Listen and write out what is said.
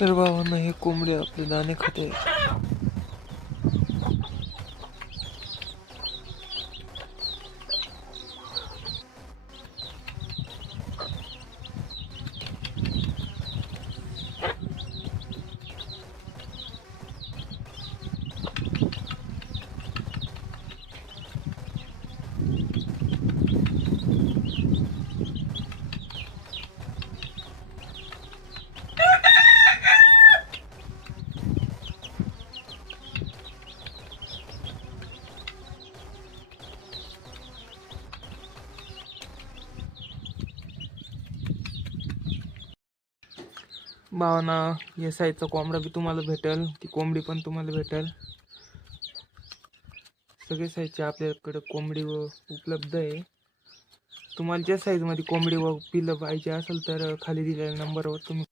तर भावांना हे कोंबडी आपले दाणे खाते. भावना या साईजचा कोंबडा बी तुम्हाला भेटेल, ती कोंबडी पण तुम्हाला भेटेल. सगळे साईजचे आपल्याकडे कोंबडी उपलब्ध आहे. तुम्हाला ज्या साईजमध्ये कोंबडी व पिल्लं पाहिजे असेल तर खाली दिलेल्या नंबरवर तुम्ही